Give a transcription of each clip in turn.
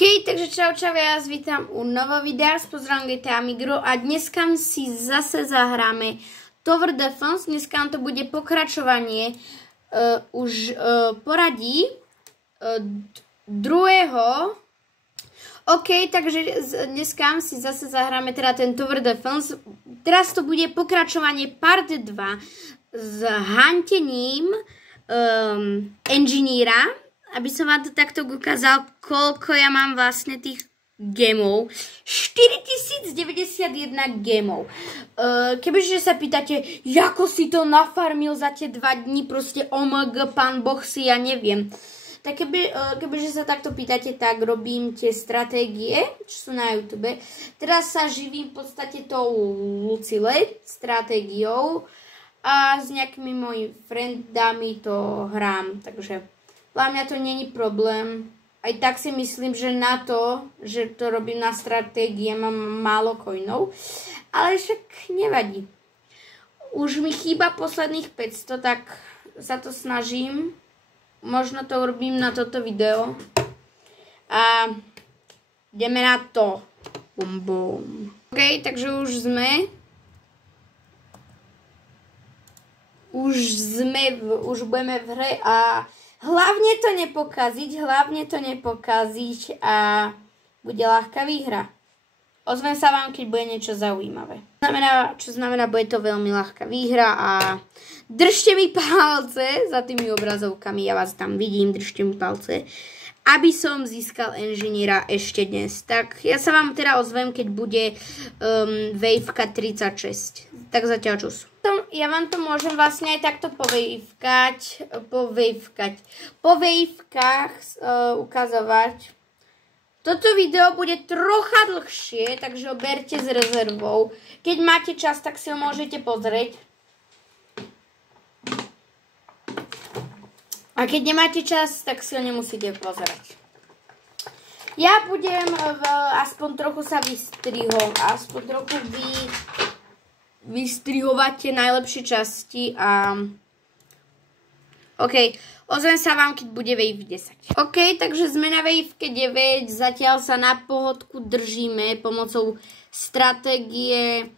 OK, takže čau, já vás vítám u nového videa s pozdravom GTA Migro a dneska si zase zahráme Tower Defense. Dneska nám to bude pokračovanie poradí druhého. OK, takže dneska si zase zahráme teda ten Tower Defense. Teraz to bude pokračovanie part 2 s hantením engineera. Aby som vám to takto ukázal, koľko ja mám vlastne tých gemov. 4091 gemov. Kebyže sa pýtate, ako si to nafarmil za tie 2 dní, proste OMG, pán Boh si, ja neviem. Tak kebyže sa takto pýtate, tak robím tie stratégie, čo sú na YouTube. Teraz sa živím v podstate tou Lucile stratégiou a s nejakými mojimi friendami to hrám, takže dla mňa to není problém. Aj tak si myslím, že na to, že to robím na stratégie, mám málo coinov. Ale však nevadí. Už mi chýba posledných 500, tak sa to snažím. Možno to urobím na toto video. A ideme na to. Bum, bum. OK, takže už budeme v hre a hlavne to nepokaziť a bude ľahká výhra. Ozvem sa vám, keď bude niečo zaujímavé. Čo znamená, bude to veľmi ľahká výhra a držte mi palce za tými obrazovkami, ja vás tam vidím, držte mi palce, aby som získal enžiniera ešte dnes. Tak ja sa vám teda ozvem, keď bude waveka 36. Tak zatiaľ čus. Ja vám to môžem vlastne aj takto po wavekách ukazovať. Toto video bude trocha dlhšie, takže ho berte s rezervou. Keď máte čas, tak si ho môžete pozrieť. A keď nemáte čas, tak si ho nemusíte pozerať. Ja budem aspoň trochu sa aspoň trochu vystrihovať tie najlepšie časti a OK, ozvem sa vám, keď bude wave 10. OK, takže sme na waveke 9, zatiaľ sa na pohodku držíme pomocou stratégie.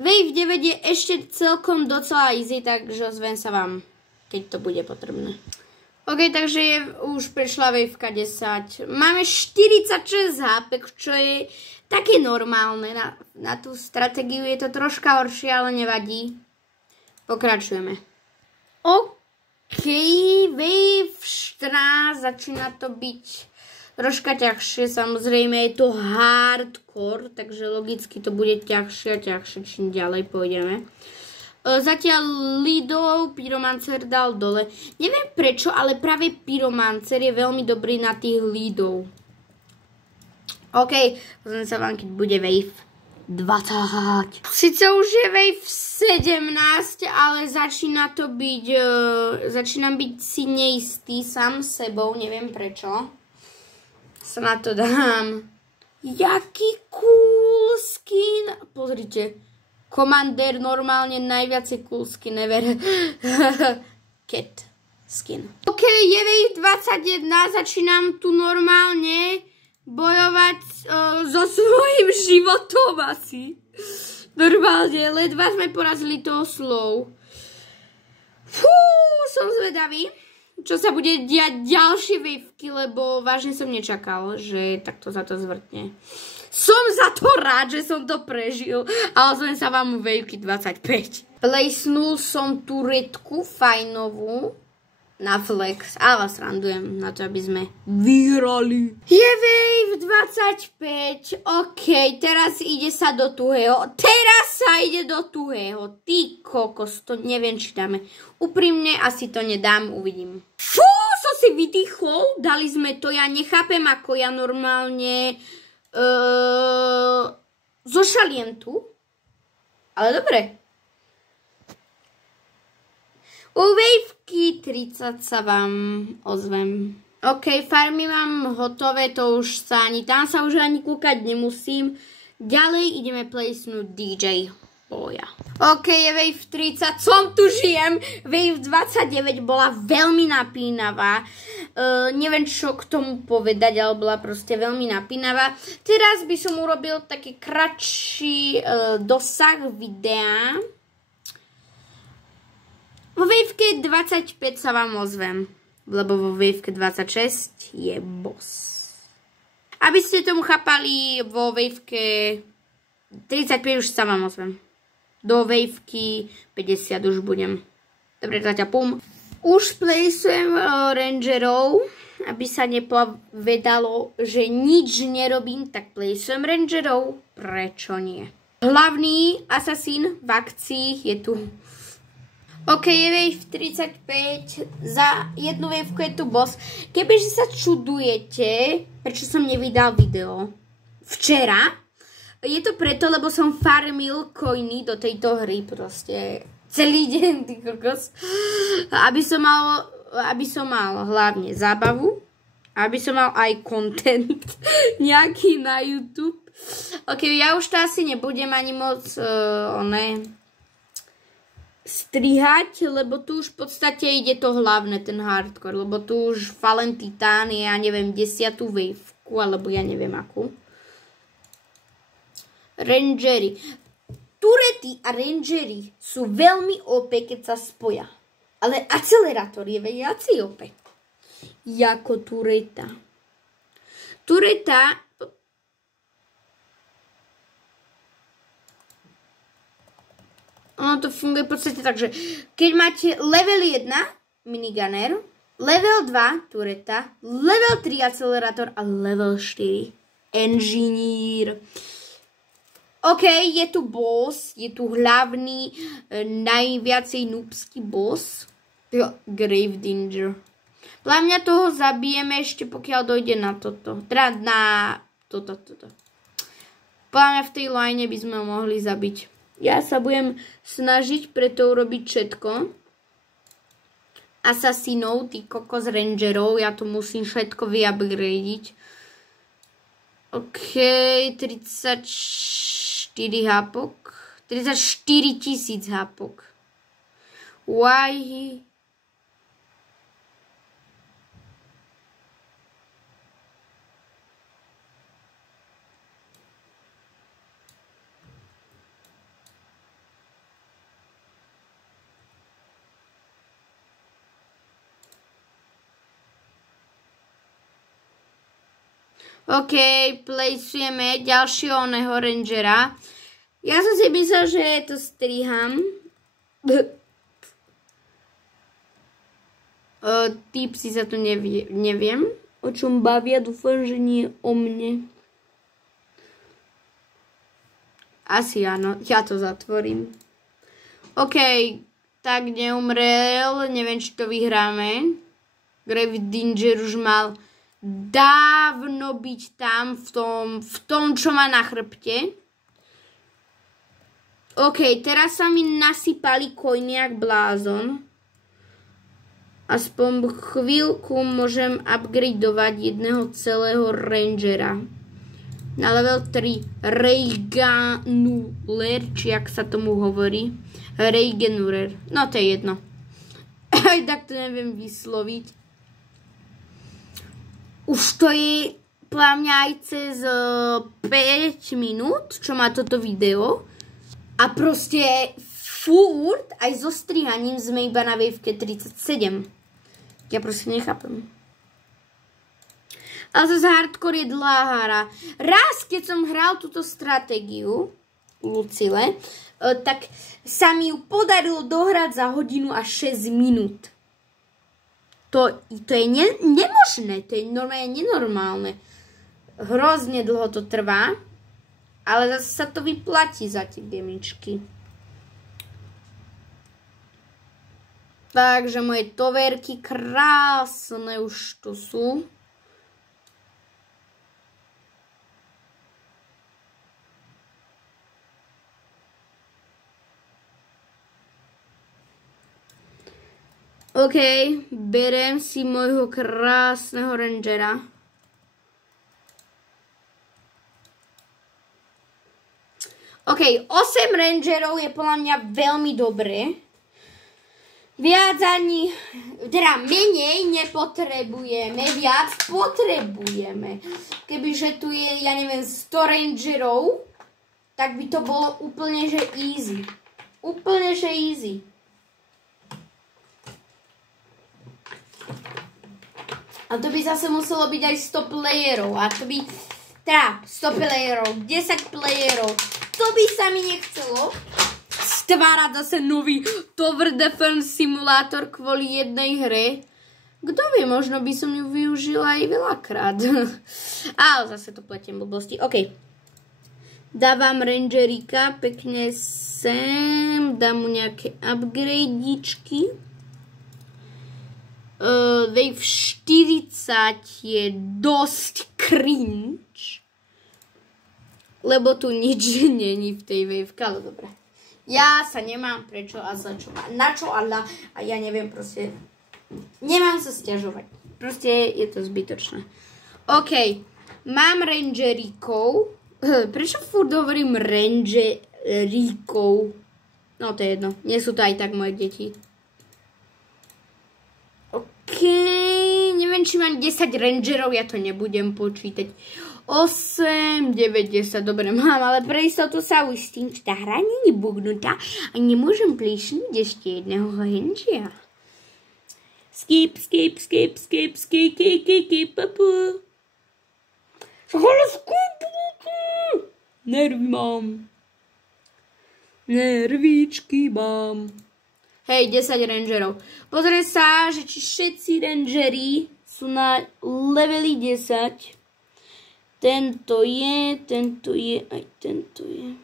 Wave 9 je ešte celkom docela easy, takže ozvem sa vám, keď to bude potrebné. OK, takže už prešla waveka 10. Máme 46 HP, čo je také normálne. Na tú stratégiu je to troška horšie, ale nevadí. Pokračujeme. OK, wave 14, začína to byť troška ťažšie. Samozrejme je to hardcore, takže logicky to bude ťažšie a ťažšie, čím ďalej pôjdeme. Zatiaľ Lidov Pyromancer dal dole. Neviem prečo, ale práve Pyromancer je veľmi dobrý na tých Lidov. OK, pozriem sa vám, keď bude wave 20. Sice už je wave 17, ale začínam byť si neistý sám sebou, neviem prečo. Sa na to dám. Jaký cool skin. Pozrite. Commander normálne najviacej cool skin ever. Cat skin. OK, je wave 21, začínam tu normálne bojovať so svojím životom asi. Normálne, ledva sme porazili toho slow. Som zvedavý, čo sa bude diať ďalšie waveky, lebo vážne som nečakal, že takto sa to zvrtne. Som za to rád, že som to prežil, ale ozvem sa vám u wavky 25. Placenul som tú redku fajnovú na flex, ale vás randujem na to, aby sme vyhrali. Je wave 25, OK, teraz ide sa do tuhého. Ty kokos, to neviem, či dáme. Úprimne asi to nedám, uvidím. Fú, som si vydýchol, dali sme to, ja nechápem, ako ja normálne zošaliem tu. Ale dobre. U waveky 30 sa vám ozvem. OK, farmy mám hotové, to už sa ani, tam sa už ani kúkať nemusím. Ďalej ideme placenúť DJ. boja. OK, je Wave 30, som tu žijem. Wave 29 bola veľmi napínavá. Neviem, čo k tomu povedať, ale bola proste veľmi napínavá. Teraz by som urobil taký kratší dosah videa. Vo Waveke 25 sa vám ozvem, lebo vo Waveke 26 je boss. Aby ste tomu chápali, vo Waveke 35 už sa vám ozvem. Do Waveke 50 už budem. Dobre, zatiaľ pum. Už placeujem rangerov, aby sa nepovedalo, že nič nerobím, tak placeujem rangerov. Prečo nie? Hlavný asasín v akcii je tu. OK, je Wave 35. Za jednu waveku je tu boss. Kebyže sa čudujete, prečo som nevydal video včera, je to preto, lebo som farmil coiny do tejto hry proste celý deň, ty kokos. Aby som mal hlavne zábavu, aby som mal aj content nejaký na YouTube. Ok, ja už to asi nebudem ani moc strihať, lebo tu už v podstate ide to hlavné, ten hardcore, lebo tu už Fallen Titan je, ja neviem, 10. waveku, alebo ja neviem akú. Rangery. Turety a rangery sú veľmi OP, keď sa spoja. Ale acelerátor je viacej OP. Jako tureta. Tureta... Ono to funguje v podstate tak, že keď máte level 1 minigunner, level 2 tureta, level 3 acelerátor a level 4 engineer. OK, je tu boss, je tu hlavný, najviacej noobský boss. Grave Danger. Podľa mňa toho zabijeme ešte, pokiaľ dojde na toto. Teda na toto. Podľa mňa v tej line by sme ho mohli zabiť. Ja sa budem snažiť preto urobiť všetko. Asasinov, tí kokos rangerov, ja to musím všetko vyupgradeiť. OK, 34 hapok. 34 000 hapok. Why? OK, placeujeme ďalšieho oného rangera. Ja som si myslel, že to striham. Tipsy sa tu neviem, o čom bavia. Dúfam, že nie o mne. Asi áno, ja to zatvorím. OK, tak neumrel. Neviem, či to vyhráme. Grave Danger už mal dávno byť tam v tom, čo má na chrbte. OK, teraz sa mi nasypali coiny jak blázon. Aspoň chvíľku môžem upgradovať jedného celého rangera. Na level 3 Regenurer, či jak sa tomu hovorí. Regenurer. No to je jedno. Aj tak to neviem vysloviť. Už to je podľa mňa aj cez 5 minút, čo má toto video. A proste furt, aj so strihaním sme iba na Waveke 37. Ja proste nechápem. Ale zase hardcore je dlhá hra. Raz, keď som hral túto stratégiu, Lucile, tak sa mi ju podarilo dohrať za hodinu a 6 minút. To je nemožné, to je normálne nenormálne. Hrozne dlho to trvá, ale zase sa to vyplatí za tie gemičky. Takže moje toverky krásne už tu sú. OK, berem si môjho krásneho rangera. OK, 8 rangerov je podľa mňa veľmi dobré. Viac ani, teda menej nepotrebujeme, viac potrebujeme. Kebyže tu je, ja neviem, 100 rangerov, tak by to bolo úplne, že easy. Úplne, že easy. A to by zase muselo byť aj 100 playerov. A to by, teda 100 playerov, 10 playerov. To by sa mi nechcelo stvárať zase nový Tower Defense Simulator kvôli jednej hre. Kto vie, možno by som ju využila aj veľakrát. Ale zase to pletiem blbosti. OK. Dávam rangerika pekne sem. Dám mu nejaké upgradeičky. Wave 40 je dosť cringe. Lebo tu nič není v tej waveke, ale dobre. Ja sa nemám prečo a za čo. Na čo ale a ja neviem proste. Nemám sa sťažovať. Proste je to zbytočné. OK. Mám rangeríkov. Prečo furt hovorím rangeríkov? No to je jedno. Nie sú to aj tak moje deti. OK. Neviem, či mám 10 rangerov. Ja to nebudem počítať. 8, 9, 10, dobre mám, ale pre istotu sa uistím, či tá hra nie je bugnutá a nemôžem plíšniť ešte jedného rangera. Skip, papu. Ale skupnutý. Nervy mám. Nervíčky mám. Hej, 10 rangerov. Pozriem sa, že či všetci rangeri sú na leveli 10. Tento je, aj tento je.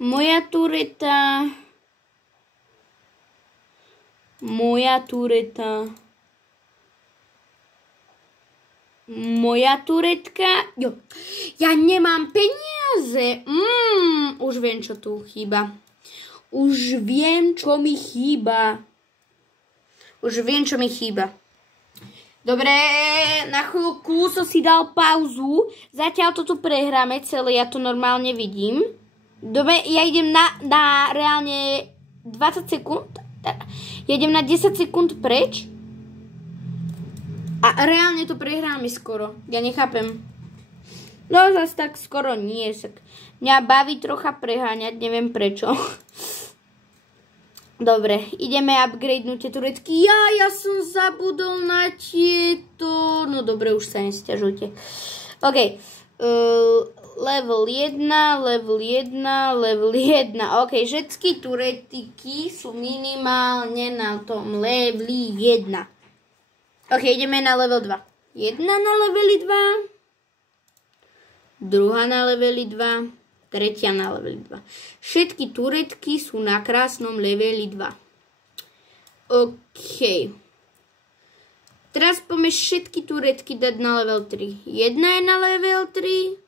Moja tureta. Moja turetka. Jo. Ja nemám peniaze. Už viem, čo tu chýba. Už viem, čo mi chýba. Dobre, na chvíľku som si dal pauzu. Zatiaľ to tu prehráme celé, ja to normálne vidím. Dobre, ja idem na reálne 20 sekúnd. Ja idem na 10 sekúnd preč. A reálne to prehráme skoro. Ja nechápem. No zase tak skoro nie. Mňa baví trocha preháňať, neviem prečo. Dobre, ideme upgradenúť tie turecky. Ja som zabudol na tieto. No dobre, už sa nesťažujte. OK. Level 1. OK, všetky turetiky sú minimálne na tom leveli 1. OK, ideme na level 2. Jedna na leveli 2. Druhá na leveli 2. Tretia na leveli 2. Všetky turetky sú na krásnom leveli 2. OK. Teraz poďme všetky turetky dať na level 3. Jedna je na level 3.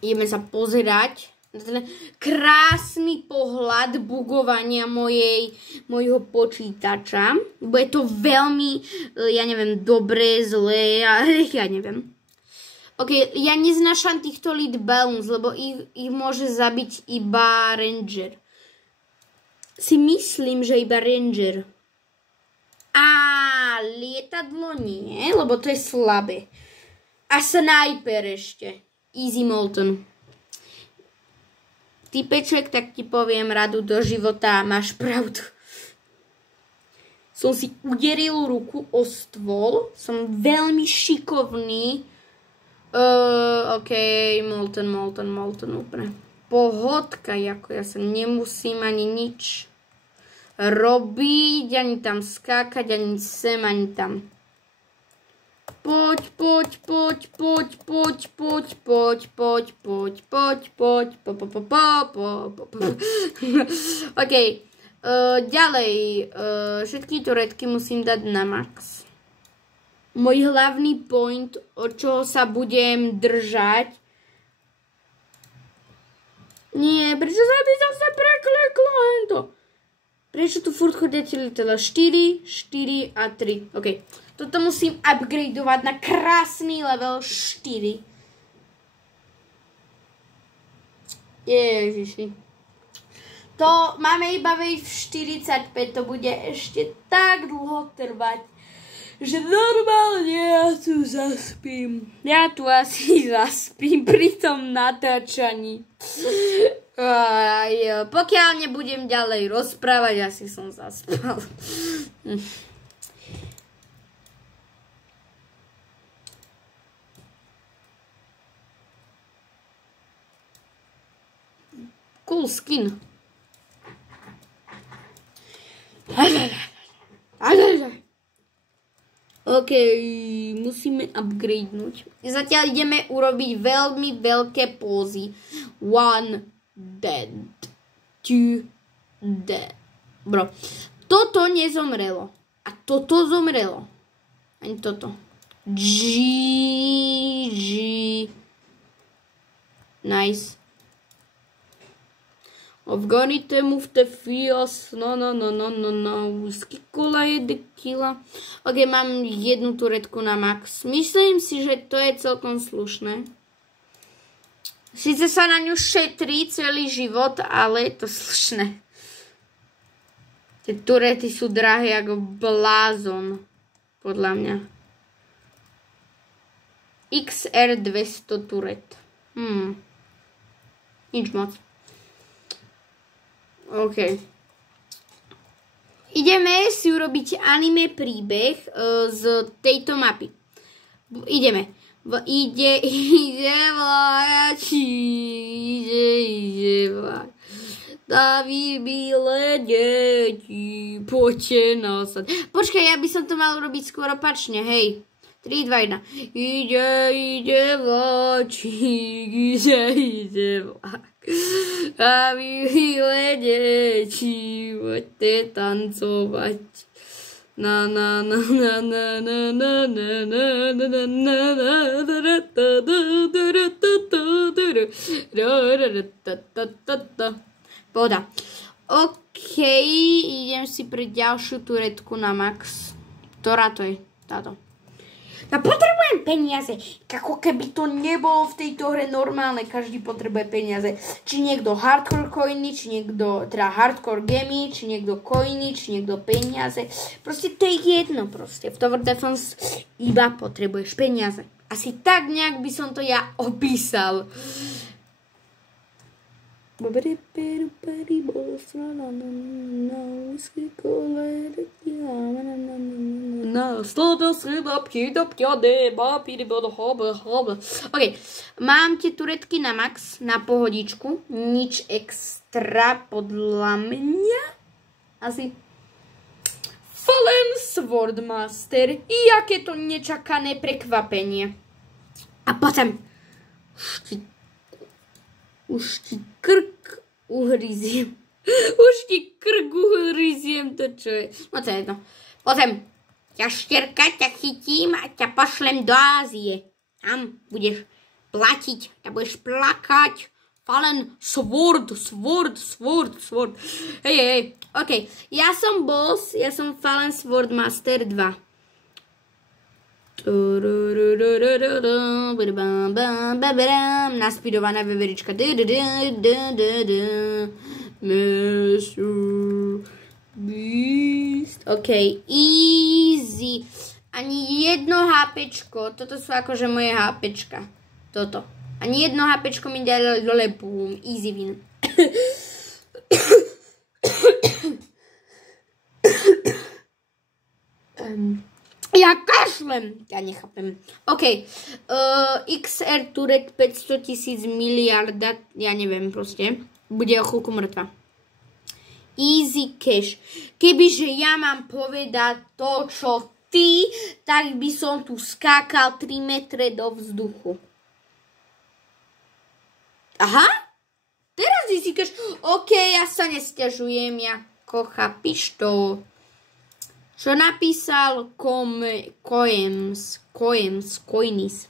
Ideme sa pozerať na ten krásny pohľad bugovania mojho počítača. Bude to veľmi, ja neviem, dobré, zlé, ja neviem. OK, ja neznášam týchto lead balloons, lebo ich môže zabiť iba ranger. Si myslím, že iba ranger. A lietadlo nie, lebo to je slabé. A sniper ešte. Easy Molten. Typeček, tak ti poviem radu do života, máš pravdu. Som si uderil ruku o stôl, som veľmi šikovný. OK, Molten, úplne. Pohodka, ako ja sa nemusím ani nič robiť, ani tam skákať, ani sem, ani tam. Poď. OK, ďalej, všetky turetky musím dať na max. Môj hlavný point, od čoho sa budem držať. Nie, prečo sa by zase prekleklo hento? Prečo tu furt chodia tie lietadlá? 4, 4 a 3. OK. Toto musím upgradeovať na krásny level 4. Ježiši. To máme iba wave 45, to bude ešte tak dlho trvať, že normálne ja tu zaspím. Ja tu asi zaspím pri tom natáčaní. Pokiaľ nebudem ďalej rozprávať, asi som zaspal. Cool skin. OK, musíme upgradenúť. Zatiaľ ideme urobiť veľmi veľké pózy. 1 dead. 2 dead. Bro, toto nezomrelo. A toto zomrelo. Ani toto. GG. Nice. Afganite mluvte fias, no, whisky cola je tequila. Ok, mám jednu turetku na max. Myslím si, že to je celkom slušné. Sice sa na ňu šetrí celý život, ale je to slušné. Tie turety sú drahé ako blázon, podľa mňa. XR 200 turet. Nič moc. OK. Ideme si urobiť anime príbeh z tejto mapy. Ideme. Ide vláči, ide vláč. Daví bíle deti, poďte nasať. Počkaj, ja by som to mal urobiť skôr opačne, hej. 3, 2, 1. Ide vláčik, ide vláč. A vy deti, poďte tancovať. Na na na na na na na na na na na. Pohoda. OK, idem si pre ďalšiu turetku na max. Ktorá to je? Táto. Ja potrebujem peniaze. Ako keby to nebolo v tejto hre normálne. Každý potrebuje peniaze. Či niekto hardcore coiny, či niekto teda hardcore gamey, či niekto coiny, či niekto peniaze. Proste to je jedno proste. V Tower Defense iba potrebuješ peniaze. Asi tak nejak by som to ja opísal. OK, mám tie turetky na max, na pohodičku, nič extra podľa mňa. Asi Fallen Swordmaster, jaké to nečakané prekvapenie. A potom už ti krk uhryziem. To čo je. No to je jedno. Potom jašterka ťa chytím a ťa pošlem do Ázie. Tam budeš platiť, ťa budeš plakať. Fallen Sword. Hej. OK, ja som boss, ja som Fallen Swordmaster 2. Naspidovaná veverička. OK, easy. Ani jedno HPčko. Toto sú akože moje HPčka. Toto. Ani jedno HPčko mi dali dole. Boom. Easy win. Ja kašlem. Ja nechápem. OK. XR Turek 500 000 miliarda. Ja neviem proste. Bude o chvíľku mŕtva. Easy cash. Kebyže ja mám povedať to, čo ty, tak by som tu skákal 3 metre do vzduchu. Aha. Teraz easy cash. OK, ja sa nesťažujem. Ako chápiš to? Čo napísal Coins, Chinese.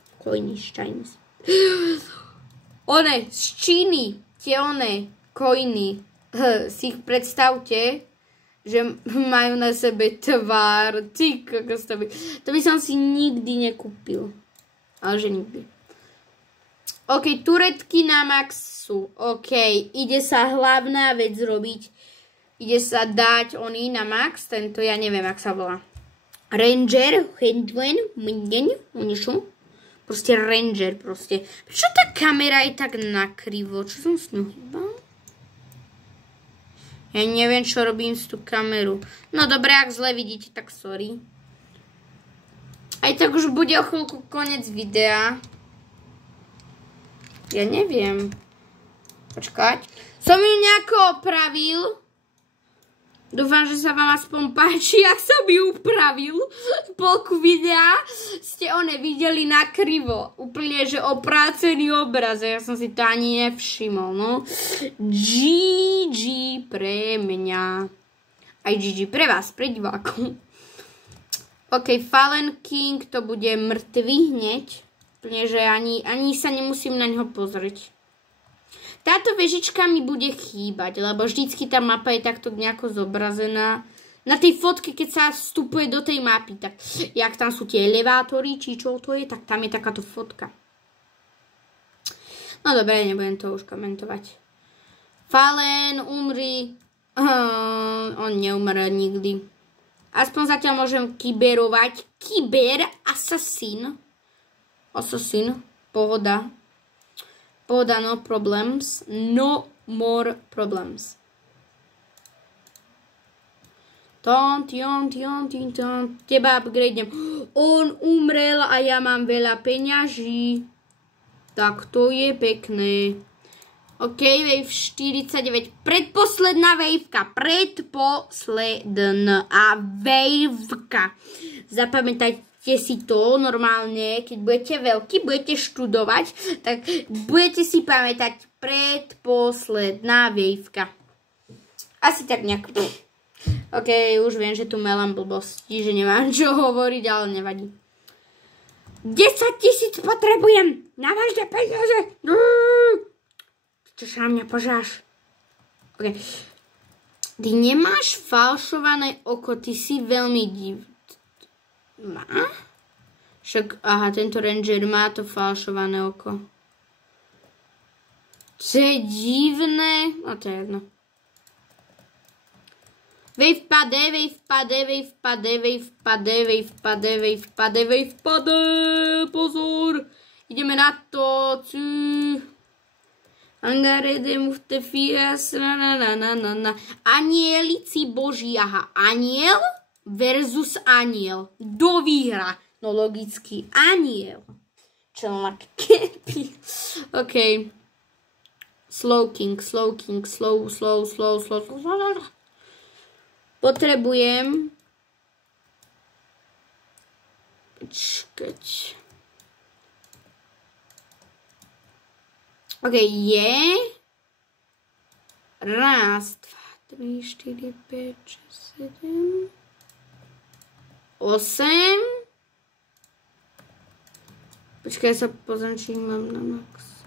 One, z Číny, tie one, coiny, si ich predstavte, že majú na sebe tvár. Ty kokos, to by som si nikdy nekúpil. Ale že nikdy. OK, turetky na max sú. OK, ide sa hlavná vec robiť. Ide sa dať oný na max. Tento, ja neviem, ak sa volá. Ranger, proste Ranger, proste. Prečo tá kamera je tak nakrivo? Čo som s ňou hýbal? Ja neviem, čo robím s tú kameru. No dobre, ak zle vidíte, tak sorry. Aj tak už bude o chvíľku koniec videa. Ja neviem. Počkať. Som ju nejako opravil. Dúfam, že sa vám aspoň páči, jak som ju upravil. Polku videa ste videli nakrivo. Úplne, že oprácený obraz. Ja som si to ani nevšimol, no. GG pre mňa. Aj GG pre vás, pre divákov. OK, Fallen King, to bude mŕtvý hneď. Úplne, že ani sa nemusím na ňo pozrieť. Táto vežička mi bude chýbať, lebo vždycky tá mapa je takto nejako zobrazená. Na tej fotke, keď sa vstupuje do tej mapy, tak jak tam sú tie elevátory, či čo to je, tak tam je takáto fotka. No dobre, nebudem to už komentovať. Fallen, umri. On neumre nikdy. Aspoň zatiaľ môžem kyberovať. Kyber assassin. Assassin. Pohoda. Pohoda, no problems. No more problems. Teba upgradem. On umrel a ja mám veľa peňaží. Tak to je pekné. OK, wave 49. Predposledná waveka. Predposledná waveka. Zapamätajte si to normálne, keď budete veľkí, budete študovať, tak budete si pamätať predposledná waveka. Asi tak nejak. OK, už viem, že tu melám blbosti, že nemám čo hovoriť, ale nevadí. 10 000 potrebujem na vaše peniaze. Čo sa na mňa požáš? OK. Ty nemáš falšované oko, ty si veľmi divný. Má? Však, aha, tento Ranger má to falšované oko. To je divné. No to je jedno. Wave pade, pozor. Ideme na to. Angarede mufte fias. Anielici boží, aha, aniel versus aniel. Kto vyhra? No logicky aniel. Čo má kepy. OK. Slow king. Potrebujem. Počkať. OK, je. 1, 2, 3, 4, 5, 6, 7... 8. Počkaj, sa pozriem, či mám na max.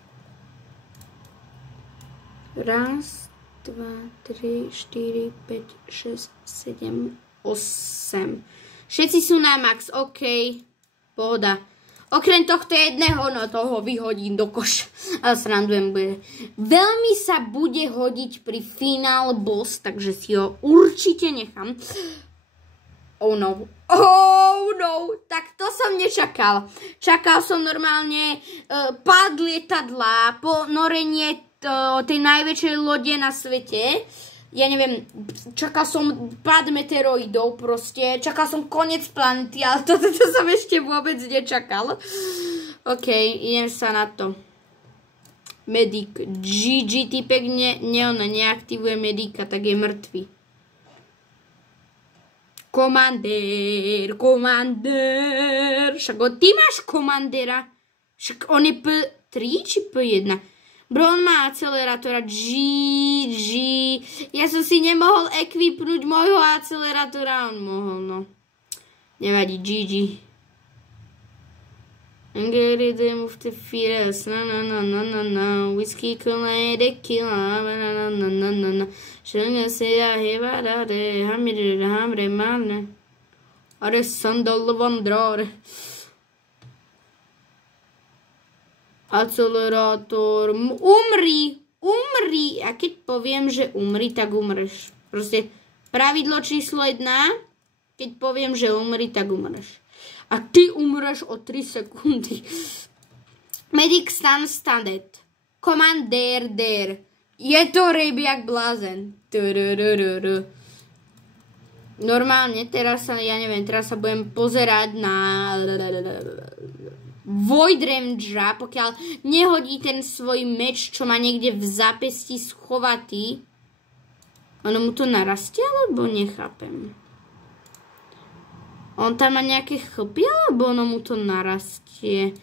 1, 2, 3, 4, 5, 6, 7, 8. Všetci sú na max, OK. Pohoda. Okrem tohto jedného, no toho vyhodím do koša. Ale srandujem, bude. Veľmi sa bude hodiť pri final boss, takže si ho určite nechám. Oh no. Oh no. Tak to som nečakal. Čakal som normálne pád lietadla, ponorenie tej najväčšej lode na svete. Ja neviem, čakal som pád meteoroidov proste. Čakal som koniec planety, ale toto som ešte vôbec nečakal. OK, idem sa na to. Medic. GG typek neaktivuje medika, tak je mŕtvy. Komandér. Však ty máš komandéra. Však on je P3 či P1? Bro, on má akcelerátora. GG. Ja som si nemohol ekvipnúť môjho akcelerátora. On mohol, no. Nevadí, GG. And get it move the fears. No. Whiskey can tequila. No. Shouldn't say I have a hambre man. Are sandal vandrar. Acelerátor. Umri. A keď poviem, že umri, tak umreš. Proste pravidlo číslo 1. Keď poviem, že umri, tak umreš. A ty umreš o 3 sekundy. Medic standard. Commander der. Je to ryb jak blázen. Normálne, teraz sa, ja neviem, teraz sa budem pozerať na Void Rangera, pokiaľ nehodí ten svoj meč, čo má niekde v zápesti schovatý. Ono mu to narastie, alebo nechápem. On tam má nejaké chlpy, alebo ono mu to narastie?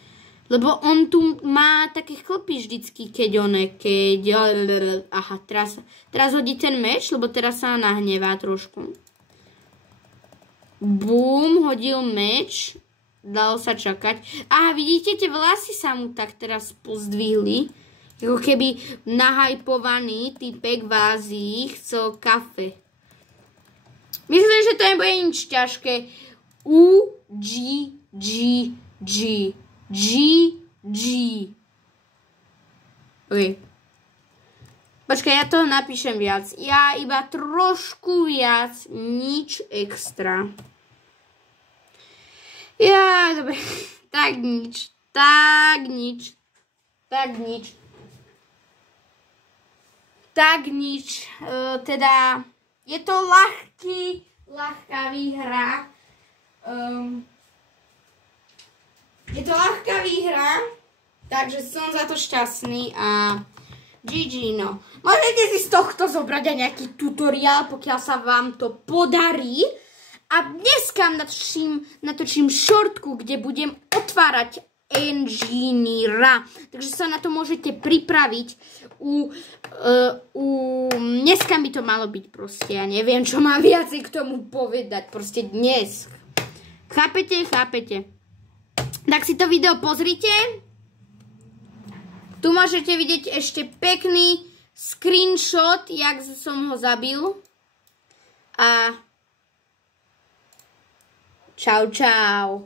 Lebo on tu má také chlpy vždycky, Aha, teraz hodí ten meč, lebo teraz sa nahnevá trošku. Bum, hodil meč. Dalo sa čakať. Aha, vidíte, tie vlasy sa mu tak teraz pozdvihli. Ako keby nahajpovaný typek v Ázii chcel kafe. Myslím, že to nebude nič ťažké. G. OK. Počkaj, ja toho napíšem viac. Ja iba trošku viac, nič extra. Ja, dobre. Tak nič. Teda, je to ľahká výhra. Je to ľahká výhra, takže som za to šťastný a GG, no. Môžete si z tohto zobrať aj nejaký tutoriál, pokiaľ sa vám to podarí. A dneska natočím shortku, kde budem otvárať engineera. Takže sa na to môžete pripraviť. Dneska by to malo byť proste. Ja neviem, čo mám viacej k tomu povedať. Proste dnes. Chápete? Tak si to video pozrite. Tu môžete vidieť ešte pekný screenshot, jak som ho zabil. A čau.